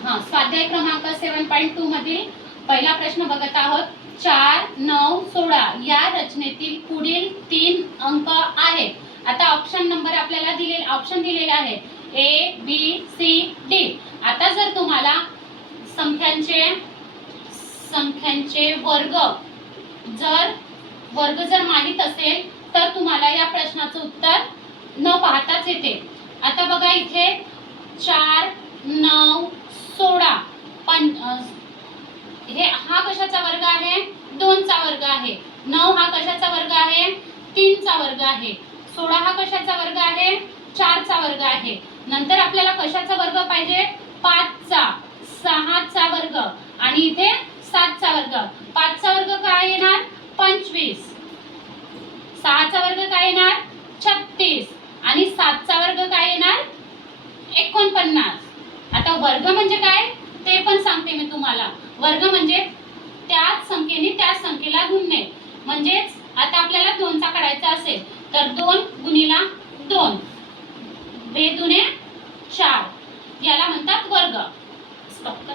स्वाध्याय क्रमांक 7.2 मधील पहिला प्रश्न बघत आहोत. 4, 9, 16 या रचनेतील पुढील 3 अंक आहेत. आता ऑप्शन नंबर आपल्याला ऑप्शन दिलेले आहेत A, B, C, D. आता जर तुम्हाला संख्यांचे वर्ग जर माहित असेल तर तुम्हाला या प्रश्नाचं उत्तर न पाहताच येते. आता बघा इथे 4, 9, 16 हा कशाचा वर्ग आहे? 2 चा वर्ग आहे. 9 हा कशाचा वर्ग आहे? 3 चा वर्ग आहे. 16 हा कशाचा वर्ग आहे? 4 चा वर्ग आहे. नंतर आपल्याला कशाचा वर्ग पाहिजे? 5 चा, 6 चा वर्ग आणि इथे 7 चा वर्ग. 5 चा वर्ग काय येणार? 25. 6 चा वर्ग काय येणार? 36 आणि 7 चा वर्ग काय येणार? 49. आता वर्ग म्हणजे काय ते पण सांगते मी तुम्हाला. वर्ग म्हणजे त्याच संख्येने त्याच संख्येला गुणणे. म्हणजेच आता आपल्याला 2 चा काढायचा असेल तर 2 गुणिला 2, 2 दुने 4 याला म्हणतात वर्ग. स्टॉप कर.